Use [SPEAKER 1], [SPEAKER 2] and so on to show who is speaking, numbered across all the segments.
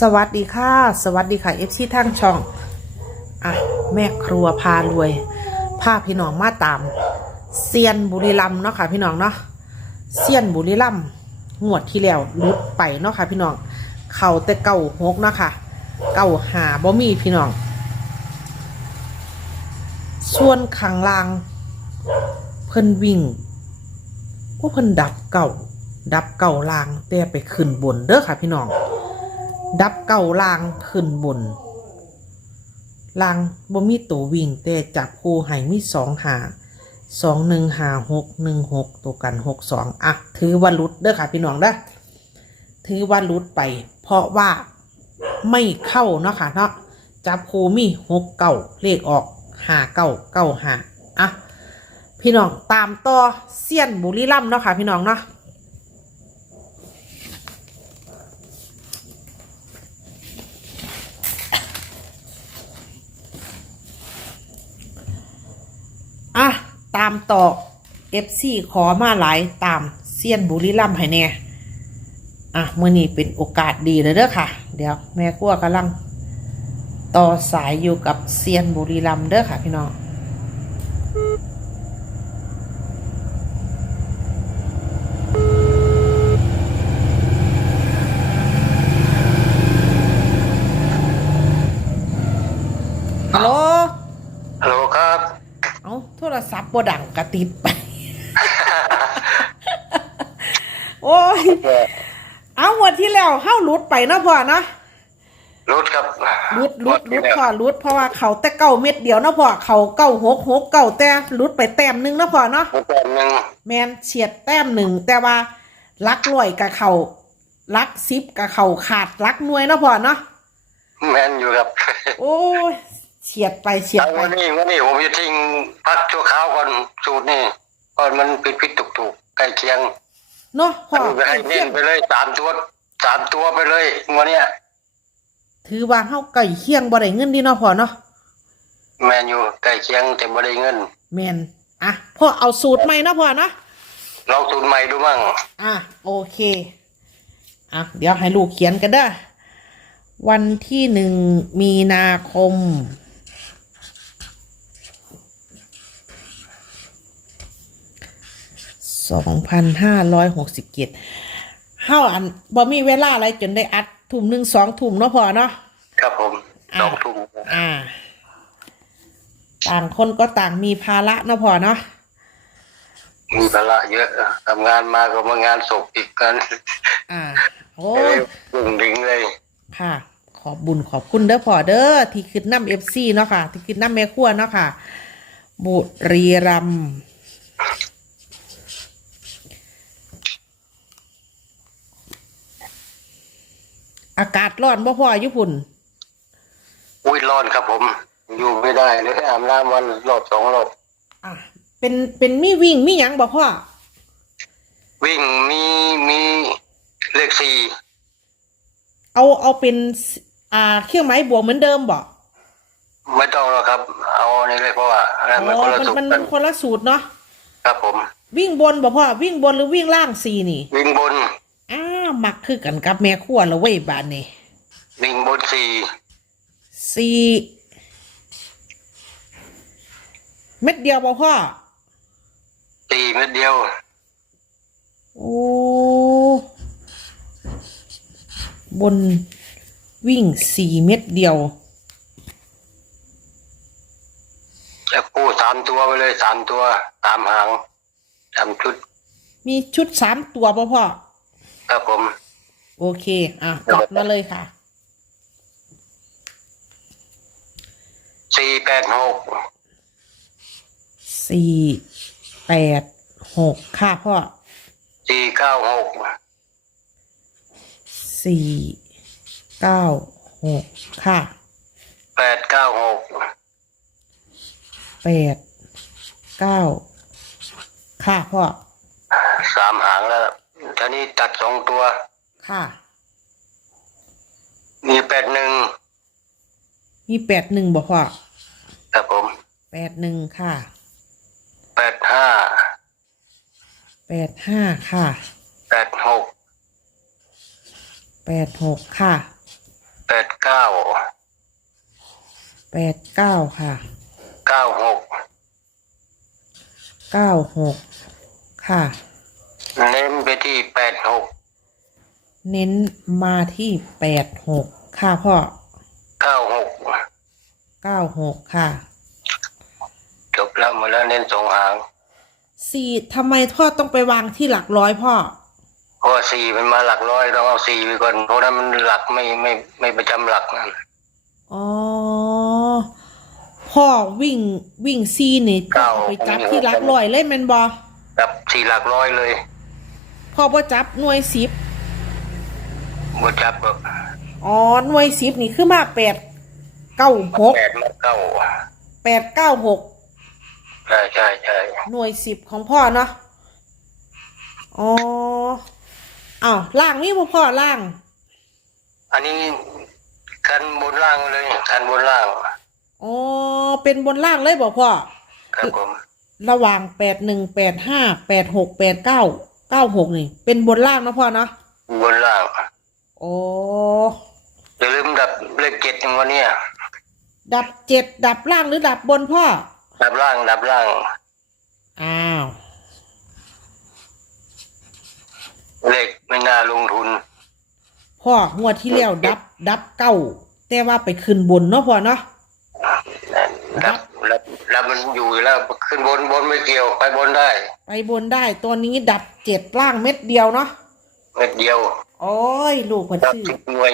[SPEAKER 1] สวัสดีค่ะ สวัสดีค่ะเอฟซีทางช่อง อะ แม่ครัวพารวยพาพี่น้องมาตามเซียนบุรีรัมเนาะค่ะพี่น้องเนาะเซียนบุรีรัมงวดที่แล้วลุดไปเนาะค่ะพี่น้อง เข่าแต่เก่าหกเนาะค่ะ เก่าหาบ่มีพี่น้อง ส่วนขังลาง เพิ่นวิ่งพวกเพิ่นดับเก่าดับเก่าลางแต่ไปขึ้นบนเด้อค่ะพี่น้อง ดับเก่าลางขึ้นบนลางบ่มีตัววิ่งแต่จับคู่ให้มีสองหาสองหนึ่งหาหกหนึ่งหกตัวกันหกสองอะ ถือว่าลุดเด้อค่ะพี่น้องเด้อถือว่าลุดไป เพราะว่าไม่เข้าเนาะค่ะเนาะจับคู่มีหกเก่าเลขออกหาเก่าเก่าหาอะพี่น้องตามต่อเซียนบุรีรัมเนาะค่ะพี่น้องเนาะ ตามต่อ FC ขอมาหลายตามเซียนบุรีรัมย์ให้แน่อะเมื่อนี้เป็นโอกาสดีเลยเด้อค่ะ เดี๋ยวแม่กั้วกำลัง ต่อสายอยู่กับเซียนบุรีรัมย์เด้อค่ะพี่น้อง ฮัลโหล
[SPEAKER 2] ฮัลโหลครับ
[SPEAKER 1] เอาโท รศัพท์บ่ดังกระติดไป โอ้ย เอางวันที่แล้วเฮ้าหลุดไปเนาะพ่อเนาะ
[SPEAKER 2] รุดครับ
[SPEAKER 1] หลุดหลุดหลุด
[SPEAKER 2] เนี่ย
[SPEAKER 1] พ่อหลุดเพราะว่าเขาแต่เก้าเม็ดเดียวเนาะพ่อเขาเก้าหกหกเก้าแต่หลุดไปแต้มหนึ่งเนาะพ่อเนาะ
[SPEAKER 2] มีแต้มหนึ่ง
[SPEAKER 1] แมนเฉียดแต้มหนึ่งแต่ว่าลักร้อยกับเขาลักซิปกับเขาขาดลักหน่วยเนาะพ่อเนาะ
[SPEAKER 2] แมนอยู่ครับ
[SPEAKER 1] โอ้ย เฉียดไปเฉียด
[SPEAKER 2] เอา
[SPEAKER 1] ไป
[SPEAKER 2] วันนี้วันนี้ผมจะทิ้งพักชั่วคราวก่อนสูตรนี่ก่อนมันผิดผิดถูกถูกใกล้เคียง
[SPEAKER 1] เนาะพ่อ
[SPEAKER 2] ไปให้เน้นไปเลยสามตัวสามตัวไปเลยงวันเนี้ย
[SPEAKER 1] ถือว่าเฮาไก่เคียงบ่ได้เงินดีเนาะพ่อเนาะ
[SPEAKER 2] แมนอยู่ใกล้เคียงแต่ไม่ได้เงิน
[SPEAKER 1] แมนอะพ่อเอาสูตรใหม่เนาะพ่อเนาะ
[SPEAKER 2] ลองสูตรใหม่ดูมั่ง
[SPEAKER 1] อะโอเคอะเดี๋ยวให้ลูกเขียนกันเด้อวันที่หนึ่งมีนาคม สองพันห้าร้อยหกสิบเจ็ดเฮาอันบ่มีเวลาอะไรจนได้อัดทุ่มหนึ่งสองทุ่มเนาะพ่อเนาะ
[SPEAKER 2] ครับผม
[SPEAKER 1] อ่า
[SPEAKER 2] สองทุ่ม
[SPEAKER 1] อ่า ต่างคนก็ต่างมีภาระเนาะพ่อเนาะ
[SPEAKER 2] มีภาระเยอะทำงานมาก็มางานศพอีกกัน
[SPEAKER 1] อ่า โอ้
[SPEAKER 2] เอ้ยดึงดึงเลย
[SPEAKER 1] ค่ะ ขอบบุญขอบคุณเด้อพ่อเด้อที่คิดน้ำเอฟซีเนาะค่ะ ที่คิดน้ำแม่ขั้วเนาะค่ะ บุรีรัมย์ อากาศร้อนบ่พ่อญี่ปุ่น
[SPEAKER 2] อุ้ยร้อนครับผม อยู่ไม่ได้เลยอาบน้ำวันรอบสองรอบ
[SPEAKER 1] อะเป็นเป็นมีวิ่งมีหยังบ่พ่อ
[SPEAKER 2] วิ่งมีมีเลขสี่
[SPEAKER 1] เอาเอาเป็น อ่าเครื่องไม้บวกเหมือนเดิมบ่
[SPEAKER 2] ไม่ต้องหรอกครับ เอาในเลยเพราะว่าอะไร
[SPEAKER 1] อ๋
[SPEAKER 2] มันคน
[SPEAKER 1] อ
[SPEAKER 2] ละ
[SPEAKER 1] มัน
[SPEAKER 2] สุก
[SPEAKER 1] มัน
[SPEAKER 2] กั
[SPEAKER 1] มันนคนละสูตรเนาะ
[SPEAKER 2] ครับผม
[SPEAKER 1] วิ่งบนบ่พ่อวิ่งบนหรือวิ่งล่างสี่นี่
[SPEAKER 2] วิ่งบน
[SPEAKER 1] อ้าว มักคือกันกับแม่ขั้วแล้วเว้ยบานนี่
[SPEAKER 2] วิ่งบนสี่
[SPEAKER 1] สี่เม็ดเดียวบ่พ่อ
[SPEAKER 2] สี่เม็ดเดียว
[SPEAKER 1] โอ้บนวิ่งสี่เม็ดเดียว
[SPEAKER 2] จะปูสามตัวไปเลยสามตัวสามหางสามชุด
[SPEAKER 1] มีชุดสามตัวบ่พ่อ
[SPEAKER 2] ครับผม
[SPEAKER 1] โอเค อะจัดมาเลยค่ะ
[SPEAKER 2] สี่แปดหก
[SPEAKER 1] สี่แปดหกค่ะพ่อ
[SPEAKER 2] สี่เก้าหก
[SPEAKER 1] สี่เก้าหกค่ะ
[SPEAKER 2] แปดเก้าหก
[SPEAKER 1] แปดเก้าค่ะพ่อ
[SPEAKER 2] สามหางแล้ว ทีนี้ตัดสองตัว
[SPEAKER 1] ค่ะ
[SPEAKER 2] มีแปดหนึ่ง
[SPEAKER 1] มีแปดหนึ่งบ่พ่อ
[SPEAKER 2] ครับผม
[SPEAKER 1] แปดหนึ่งค่ะ
[SPEAKER 2] แปดห้า
[SPEAKER 1] แปดห้าค่ะ
[SPEAKER 2] แปดหก
[SPEAKER 1] แปดหกค่ะ
[SPEAKER 2] เก้า
[SPEAKER 1] แปดเก้าค่ะ
[SPEAKER 2] เก้าหก
[SPEAKER 1] เก้าหกค่ะ
[SPEAKER 2] เน้นไป ที่แปดหก
[SPEAKER 1] เน้นมาที่แปดหกค่ะพ่อ
[SPEAKER 2] เก้าหก
[SPEAKER 1] เก้าหกค่ะ
[SPEAKER 2] จบแล้วหมาแล้วเน้นสองหาง
[SPEAKER 1] สี่ทำไมพ่อต้องไปวางที่หลักร้อยพ่อ
[SPEAKER 2] เพราะว่าสี่มันมาหลักร้อยต้องเอาสี่ไปก่อนเพราะนั้นมันหลักไม่ไม่ไม่ประจำหลักนั่น
[SPEAKER 1] อ๋อพ่อวิ่งวิ่งซีนี่พ่อไปจับที่หลักร้อยเลยแมนบอ
[SPEAKER 2] กับสี่หลักร้อยเลย
[SPEAKER 1] พ่อบ่จับหน่วยสิบ
[SPEAKER 2] บ่จับก็
[SPEAKER 1] อ๋อหน่วยสิบนี่คือมาแปดเก้าหก
[SPEAKER 2] แปดมาเก้า
[SPEAKER 1] แปดเก้าหก
[SPEAKER 2] ใช่ใช่ใช่
[SPEAKER 1] หน่วยสิบของพ่อเนาะอ๋ออ้าวล่างนี่พ่อพ่อล่าง
[SPEAKER 2] อันนี้กันบนล่างเลยกันบนล่าง
[SPEAKER 1] อ๋อเป็นบนล่างเลยบอกพ่อ
[SPEAKER 2] ครับผม
[SPEAKER 1] ระหว่างแปดหนึ่งแปดห้าแปดหกแปดเก้า เก้าหกนี่ เป็นบนล่างนะพ่อเนาะ
[SPEAKER 2] บนล่าง
[SPEAKER 1] โอ้
[SPEAKER 2] อย่าลืมดับเลขเจ็ดในวันเนี้ย
[SPEAKER 1] ดับเจ็ดดับล่างหรือดับบนพ่อ
[SPEAKER 2] ดับล่างดับล่าง
[SPEAKER 1] อ้าว
[SPEAKER 2] เลขไม่น่าลงทุน
[SPEAKER 1] พ่องวดที่แล้วดับ ดับเก้าแต่ว่าไปขึ้นบนเนาะพ่อเนาะ
[SPEAKER 2] ดับดับดับ มันอยู่แล้วขึ้นบนบนไม่เกี่ยวไปบนได้
[SPEAKER 1] ไปบนได้ตัวนี้ดับเจ็ดล่างเม็ดเดียวเนาะ
[SPEAKER 2] เม็ดเดียว
[SPEAKER 1] โอ้ยลูกเพัน
[SPEAKER 2] ดับ
[SPEAKER 1] ซื้อ
[SPEAKER 2] สิบหน่วย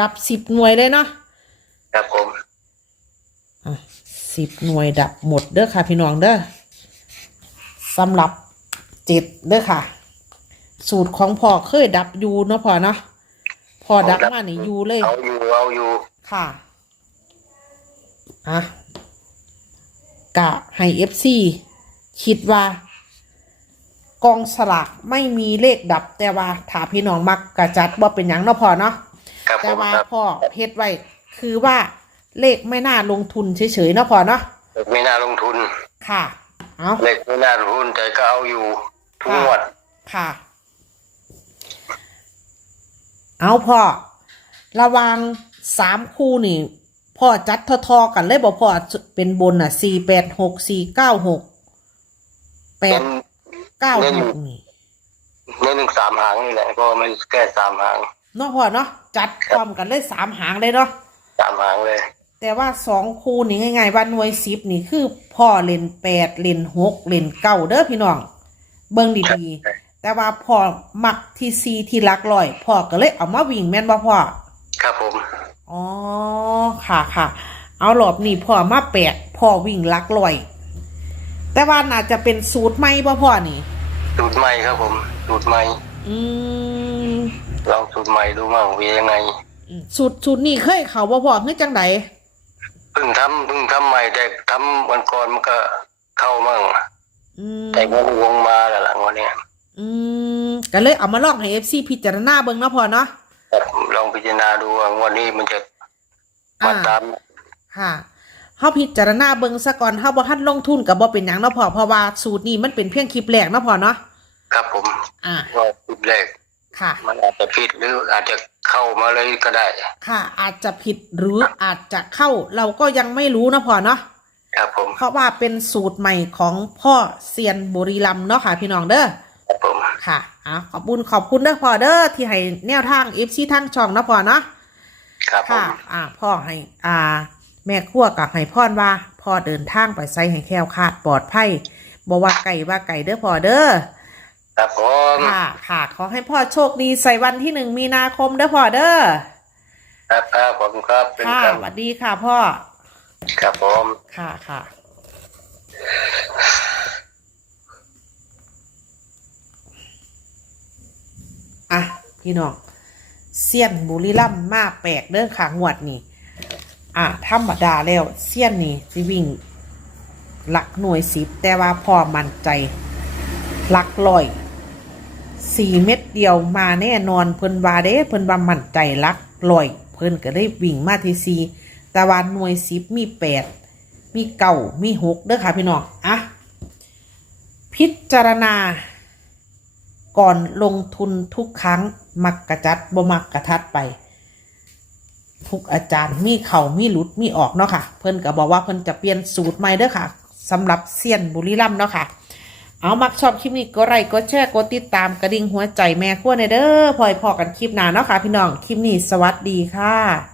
[SPEAKER 1] ดับสิบหน่วยเลยเนาะ
[SPEAKER 2] ครับผม
[SPEAKER 1] อะสิบหน่วยดับหมดเด้อค่ะ พี่น้องเด้อสำหรับเจ็ดเด้อค่ะ สูตรของพ่อเคยดับอยูเนาะพ่อเนาะพอดับมานี่อยูเลย
[SPEAKER 2] เอาอยู่เอาอยู่
[SPEAKER 1] ค่ะอะ กะให้เอฟซีคิดว่ากองสลากไม่มีเลขดับ แต่ว่าถ้าพี่น้องมักกะจัดว่าเป็นหยังเนาะพ่อเนาะ
[SPEAKER 2] ครับผ
[SPEAKER 1] แต่
[SPEAKER 2] ม
[SPEAKER 1] ว่า
[SPEAKER 2] ครับ
[SPEAKER 1] พ่อเฮ็ดไว้คือว่าเลขไม่น่าลงทุนเฉยๆเนาะพ่อเนาะ
[SPEAKER 2] ไม่น่าลงทุน
[SPEAKER 1] ค่ะเอา
[SPEAKER 2] เลขไม่น่าลงทุนแต่ก็เอาอยู่ทุกงวด
[SPEAKER 1] ค่ะ เอาพ่อระหวังสามคู่นี่ พ่อจัดทอๆกันเลยบอกพ่อเป็นบนอะสี่แปดหกสี่เก้าหกแป
[SPEAKER 2] เน้
[SPEAKER 1] ด
[SPEAKER 2] น
[SPEAKER 1] เก้า
[SPEAKER 2] เน้
[SPEAKER 1] ห
[SPEAKER 2] นอยู่
[SPEAKER 1] กนี่
[SPEAKER 2] เน้นหนึ่งสามหางนี่แหละเพราะว่ามันแค่สามหาง
[SPEAKER 1] เนาะพ่อเนาะจัดพร้อมกันเลยสามหางเลยเนาะ
[SPEAKER 2] สามหางเลย
[SPEAKER 1] แต่ว่าสองคู่นี่ง่ายๆว่าหน่วยสิบนี่คือพ่อเล่นแปดเล่นหกเล่นเก้าเด้อพี่น้อง เบิ่งดีๆแต่ว่าพ่อมักที่ซีที่หลักร้อยพ่อก็เลยเอามาวิ่งแม่นบ่พ่อ
[SPEAKER 2] ครับผม
[SPEAKER 1] อ๋อค่ะค่ะ เอาหลอบนี่พ่อมาแปดพ่อวิ่งหลักร้อย แต่ว่าน่าจะเป็นสูตรใหม่บ่พ่อนี่
[SPEAKER 2] สูตรใหม่ครับผม สูตรใหม่
[SPEAKER 1] อืม
[SPEAKER 2] ลองสูตรใหม่ดูมั่งเป็นยังไง
[SPEAKER 1] สูตรสูตรนี่เคยเขาบ่พ่อคือจังได
[SPEAKER 2] เพิ่งทำเพิ่งทำใหม่แต่ทำวันก่อนมันก็เข้ามั่ง
[SPEAKER 1] อืม
[SPEAKER 2] แต่มันวงมาแล้วหลังวันเนี้ย
[SPEAKER 1] อืมก็เลยเอามาลองให้ FC พิจารณาเบิ่งเนาะพ่อเนาะ
[SPEAKER 2] ลองพิจารณาดูว่างวันนี้มันจะมา
[SPEAKER 1] อ่า
[SPEAKER 2] ตาม
[SPEAKER 1] ค่ะเฮาพิจารณาเบิ่งซะก่อนเฮาบ่ทันลงทุนก็บ่เป็นหยังเนาะพ่อเพราะว่าสูตรนี้มันเป็นเพียงคลิปแรกเนาะพ่อเนาะ
[SPEAKER 2] ครับผม
[SPEAKER 1] อ่า
[SPEAKER 2] ว่าจุดแรก
[SPEAKER 1] ค่ะ
[SPEAKER 2] มันอาจจะผิดหรืออาจจะเข้ามาเลยก็ได้
[SPEAKER 1] ค่ะ อาจจะผิดหรืออาจจะเข้าเราก็ยังไม่รู้นะพ่อเนาะ
[SPEAKER 2] ครับผม
[SPEAKER 1] เพราะว่าเป็นสูตรใหม่ของพ่อเซียนบุรีรัมย์เนาะค่ะ พี่น้องเด้อ
[SPEAKER 2] ครับผม
[SPEAKER 1] ค่ะ อะขอบคุณขอบคุณเด้อพ่อเด้อที่ให้แนวทางเอฟซีทั้งช่องเนาะพ่อเนาะ
[SPEAKER 2] ครับผ
[SPEAKER 1] ค่ะ
[SPEAKER 2] ม
[SPEAKER 1] อ่าพ่อให้อ่า แม่ครัวกับให้พ่อนว่าพ่อเดินทางไปใส่ให้แคล้วคลาดปลอดภัยบ่ว่าไก่ว่าไก่เด้อพ่อเด้อ
[SPEAKER 2] ครับผม
[SPEAKER 1] ค่ะค่ะ ขอให้พ่อโชคดีใส่วันที่หนึ่งมีนาคมเด้อพ่อเด้อ
[SPEAKER 2] ครับครับผมครับเป็น
[SPEAKER 1] ค่ะ
[SPEAKER 2] ครับ
[SPEAKER 1] สวัสดีค่ะพ่อ
[SPEAKER 2] ครับผม
[SPEAKER 1] ค่ะค่ะ อะ พี่น้องเซียนบุรีรัมมาแปลกเด้อค่ะงวดนี่อะธรรมดาแล้วเซียนนี่สิวิ่งหลักหน่วยสิบแต่ว่าพอมั่นใจหลักลอยสี่เม็ดเดียวมาแน่นอนเพิ่นวาเด้เพิ่นว่ามั่นใจหลักลอย เพิ่นก็ได้วิ่งมาที่สี่แต่ว่าหน่วยสิบมีแปดมีเก้ามีหกเด้อค่ะพี่น้องอะพิจารณา ก่อนลงทุนทุกครั้ง มักกระจัดบ่มักกระทัดไป ทุกอาจารย์มีเข่ามีหลุดมีออกเนาะค่ะ เพิ่นก็บอกว่าเพิ่นจะเปลี่ยนสูตรใหม่เด้อค่ะสำหรับเซียนบุรีรัมเนาะค่ะเอามักชอบคลิปนี้ก็ไลค์ก็แชร์กดติดตามกระดิ่งหัวใจแม่ขั้วในเด้อพลอยพอกันคลิปหน้าเนาะค่ะพี่น้องคลิปนี้สวัสดีค่ะ